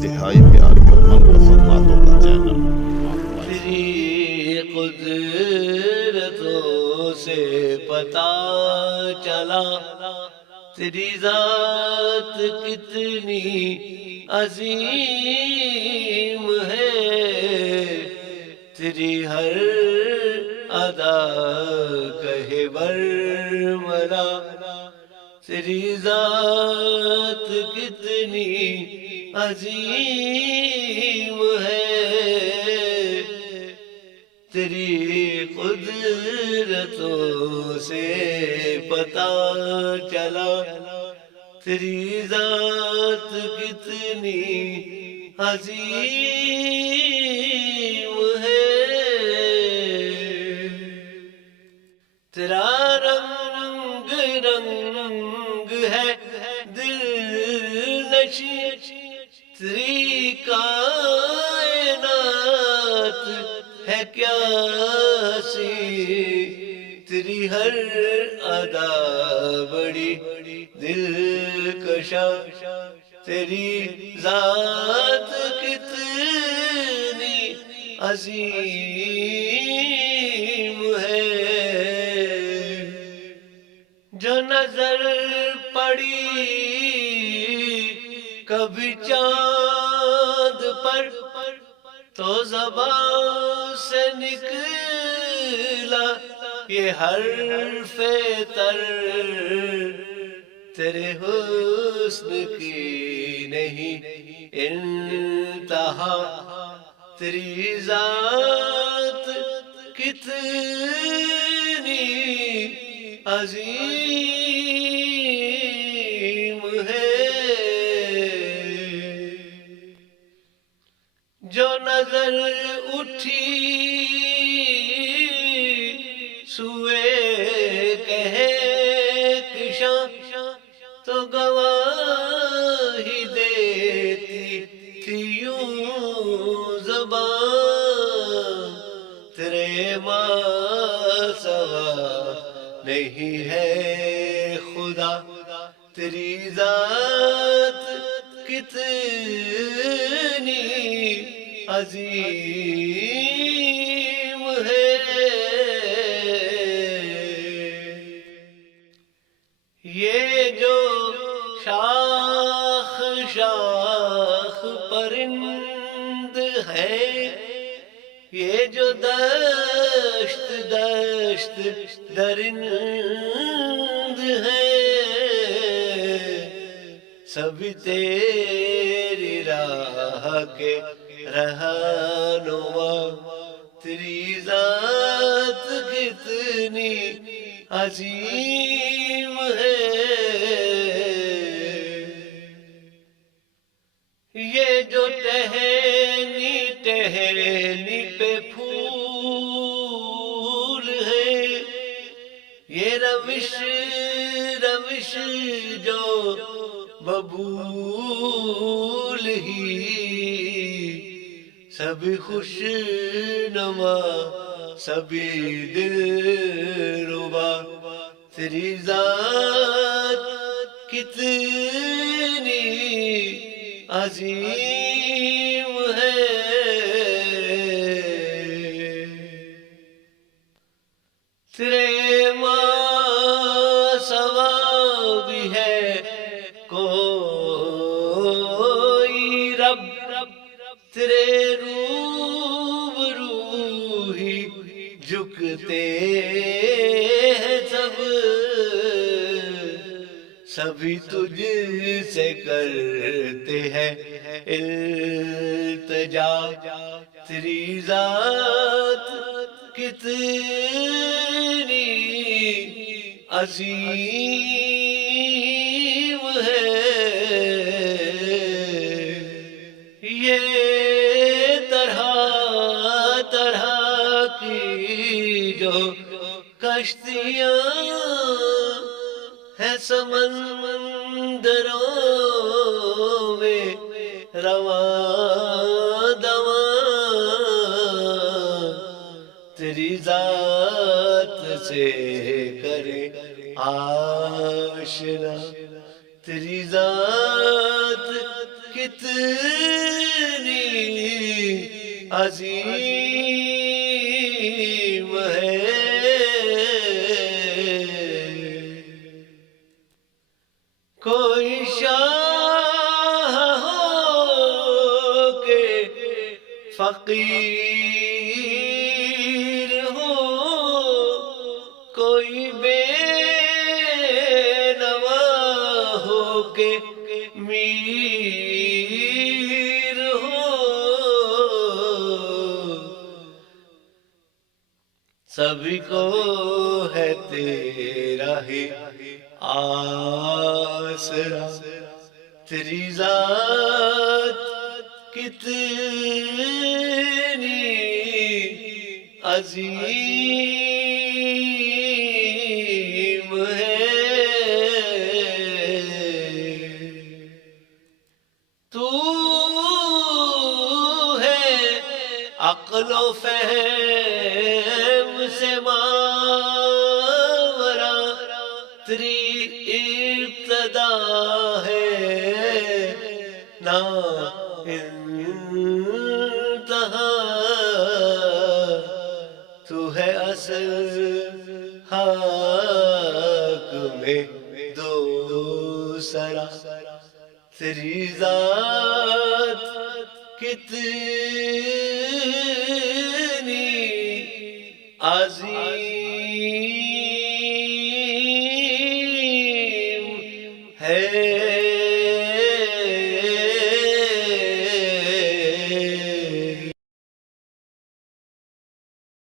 انتہائی پیاری اور من پسند باتوں کا چینل۔ تیری قدرتوں سے پتا چلا تیری ذات کتنی عظیم ہے، تیری ہر ادا کہے برملا، تیری ذات کتنی عظیم ہے، تیری قدرتوں سے پتا چلا تیری ذات کتنی عظیم ہے، تیرا رنگ رنگ ہے دل نشیں، تیری کائنات ہے کیا سی، تیری ہر ادا بڑی دلکشا، تیری ذات کتنی عظیم ہے، جو نظر پڑی کبھی چاند پر تو زبان سے نکلا یہ حرف تر، تیرے حسن کی نہیں انتہا، تیری ذات کتنی عظیم ہے، جو نظر اٹھی سوئے کہکشاں تو گواہی دیتی تھی یوں زبان، تیرے ماں سوا نہیں ہے خدا، تیری ذات کتنی عظیم ہے، یہ جو شاخ شاخ پرند ہے، یہ جو دشت دشت درند ہے، سبھی تیری راہ کے رہنما، تیری ذات کتنی عظیم ہے، یہ جو ٹہنی ٹہنی پہ پھول ہے، یہ روش روش جو ببول ہی، سبھی خوش نما سبھی دل ربا، تیری ذات کتنی عظیم ہے، تیرے ماں سوا بھی ہے کوئی رب، تیرے روبرو ہی جھکتے ہیں سب، سبھی تجھ سے کرتے ہیں التجا، تیری ذات کتنی عظیم ہے، یہ طرح طرح کی جو کشتیاں ہے سمندروں میں رواں دواں، تیری ذات سے کرے آشنا، تیری ذات کتنی عظیم ہے کوئی شاہ ہو کے فقیر ہو کوئی بے نوا ہو کے میر ہو سبھی کو ہے تیرا ہی آسرا تیری ذات کتنی عظیم ہے تو ہے عقل و فہم سے ماورا تیری ابتدا ہے نہ انتہا تو ہے اصل حاکم دوسرا تیری ذات کتنی عظیم